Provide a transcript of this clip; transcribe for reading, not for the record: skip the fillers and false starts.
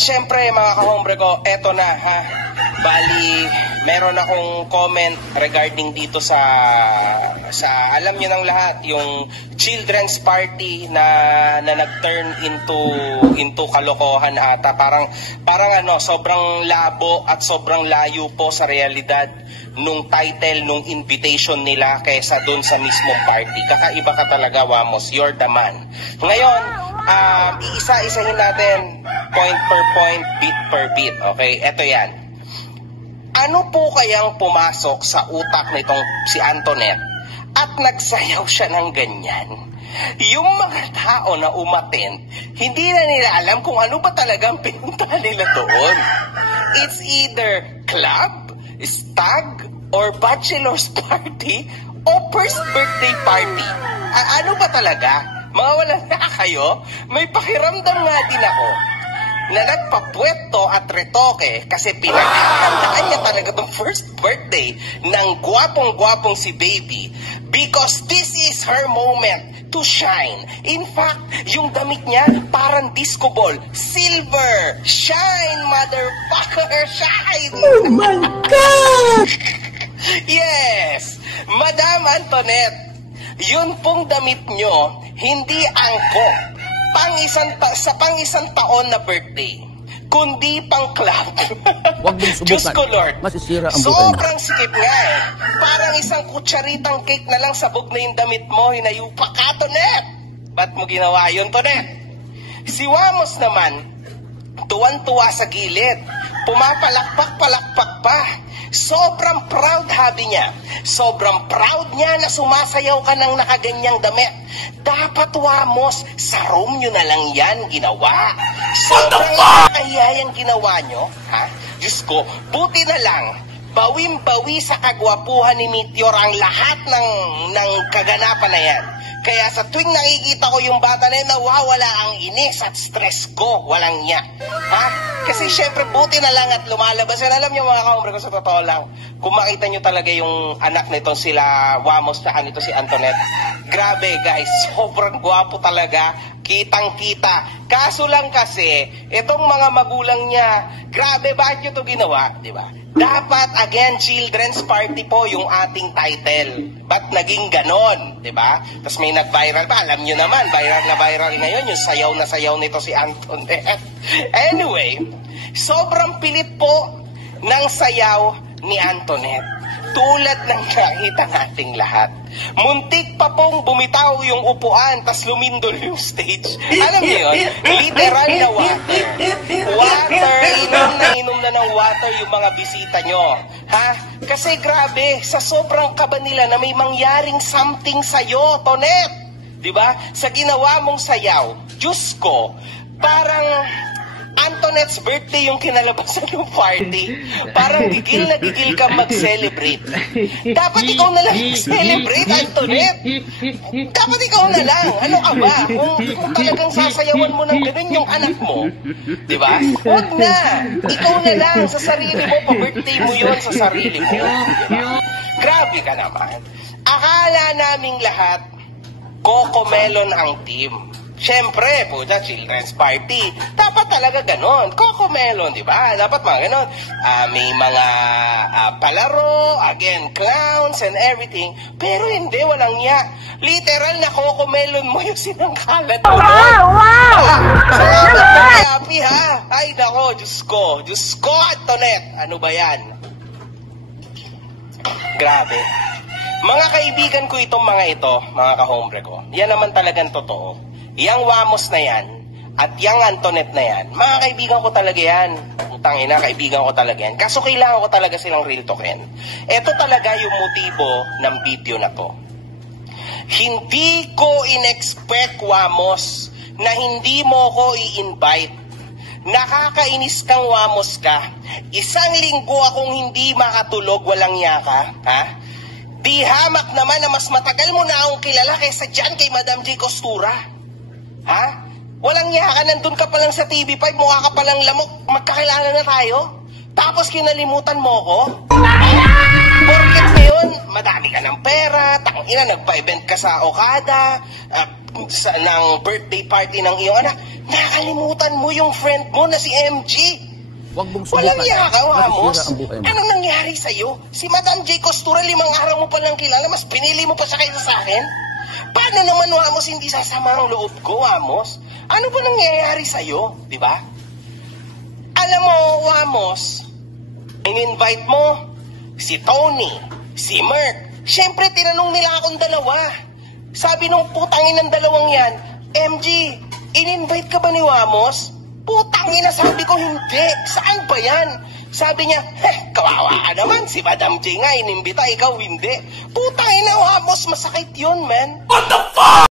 Siyempre mga kahombre ko, eto na ha. Bali, meron akong comment regarding dito sa alam niyo ng lahat, yung children's party na nag-turn into kalokohan ata. Parang sobrang labo at sobrang layo po sa realidad nung title, nung invitation nila kaysa dun sa mismong party. Kakaiba ka talaga, Wamos. You're the man. Ngayon, iisa-isahin natin point per point, bit per bit. Okay? Eto yan. Ano po kayang pumasok sa utak nitong si Antoinette at nagsayaw siya ng ganyan? Yung mga tao na umattend, hindi na nila alam kung ano ba talagang pinunta nila doon. It's either club, stag, or bachelor's party, o first birthday party. Ano ba talaga? Mga wala na kayo? May pakiramdam nga din ako na nagpapweto at retoke kasi pinaghahandaan niya talaga itong first birthday ng gwapong-gwapong si Baby because this is her moment to shine. In fact, yung damit niya parang disco ball. Silver! Shine, motherfucker! Shine! Oh my God! Yes! Madam Antoinette, yun pong damit nyo, hindi angkop. Sa pang-isang taon na birthday, kundi pang club. Huwag mong subukan. Diyos ko, Lord. Masisira ang buhay. Sobrang sikip nga eh. Parang isang kutsaritang cake na lang sabog na yung damit mo, hinayupa ka, Tonet. Ba't mo ginawa yun, Tonet? Si Wamos naman, tuwan-tuwa sa gilid. Pumapalakpak-palakpak pa. Sobrang proud, habi niya. Sobrang proud niya na sumasayaw ka ng nakaganyang damit. Dapat, Wamos, sa room nyo na lang yan ginawa. Sobrang nakahiyayang ginawa nyo, ha? Diyos ko, buti na lang, bawim-bawi sa kagwapuhan ni Meteor ang lahat ng kaganapan na yan. Kaya sa tuwing nakikita ko yung bata na yun, nawawala ang inis at stress ko. Walang niya. Ha? Kasi syempre buti na lang at lumalabas. Yan, alam niyo mga kahombre ko, sa totoo lang, kung makita niyo talaga yung anak nito sila Wamos tsaka nito si Antoinette, grabe guys, sobrang gwapo talaga. Kitang-kita. Kaso lang kasi, itong mga magulang niya, grabe, bakit nyo ito ginawa? Diba? Dapat, again, children's party po yung ating title. Ba't naging ganon? Diba? Tapos may nag-viral pa. Alam nyo naman, viral na viral ngayon, yung sayaw na sayaw nito si Antoinette. Anyway, sobrang pilit po ng sayaw ni Antoinette. Tulad ng nakita nating lahat. Muntik pa pong bumitaw yung upuan, tas lumindol yung stage. Alam niyo yun? Literal na water. Water, inom na ng water yung mga bisita nyo. Ha? Kasi grabe, sa sobrang kaba nila na may mangyaring something sa'yo, Tonet. Diba? Sa ginawa mong sayaw, Diyos ko, parang Antoinette's birthday yung kinalabasan ng party. Parang gigil na gigil ka mag-celebrate. Dapat ikaw na lang mag-celebrate, Antoinette. Dapat ikaw na lang. Ano ka ba? Kung talagang sasayawan mo ng ganun yung anak mo, di ba? Huwag na. Ikaw na lang sa sarili mo. Pa-birthday mo yun sa sarili mo. Diba? Grabe ka naman. Akala naming lahat, Cocomelon ang team. Siyempre, puta, children's party. Dapat talaga ganon. Cocomelon, di ba? Dapat mga ganon. May mga palaro, again, clowns and everything. Pero hindi, walang niya. Literal na Cocomelon mo yung sinangkalat mo. Wow! Happy ha? Ay, nako, Diyos ko. Diyos ko, Antoinette. Ano ba yan? Grabe. Mga kaibigan ko itong mga ito, mga kahombre ko. Yan naman talagang totoo. Yang Wamos na yan, at yang Antoinette na yan, mga kaibigan ko talaga yan. Putang ina, kaibigan ko talaga yan. Kaso kailangan ko talaga silang real talkin. Ito talaga yung motibo ng video na to. Hindi ko in-expect, Wamos, na hindi mo ko i-invite. Nakakainis kang, Wamos ka. Isang linggo akong hindi makatulog, walang yaka. Ha? Di hamak naman na mas matagal mo na akong kilala kaysa dyan kay Madam J. Costura. Ha? Walang yaka, nandun ka pa lang sa TV5, mukha ka pa lang lamok, magkakilala na tayo. Tapos kinalimutan mo ko? Porket ngayon, madami ka ng pera, tangina, nagpa-event ka sa Okada, ng birthday party ng iyong anak, nakalimutan mo yung friend mo na si MG. Huwag mong subukan. Walang yaka, Amos. Masisira ang buhay mo. Anong nangyari sa'yo? Si Madam J. Costura, 5 araw mo palang kilala, mas pinili mo pa siya kaysa sa akin? Paano naman, Amos, hindi sasama ang loob ko, Amos? Ano ba nangyayari sa'yo, di ba? Alam mo, Amos, in-invite mo si Tony, si Merk. Siyempre, tinanong nila akong dalawa. Sabi nung putangin ng dalawang yan, MG, in-invite ka ba ni Amos? Putangin na, sabi ko hindi. Saan ba yan? Sabi niya, kawawa ka naman. Si Madam J nga, inimbita, ikaw hindi. Putangin na, Amos, masakit yun, man. What the fuck?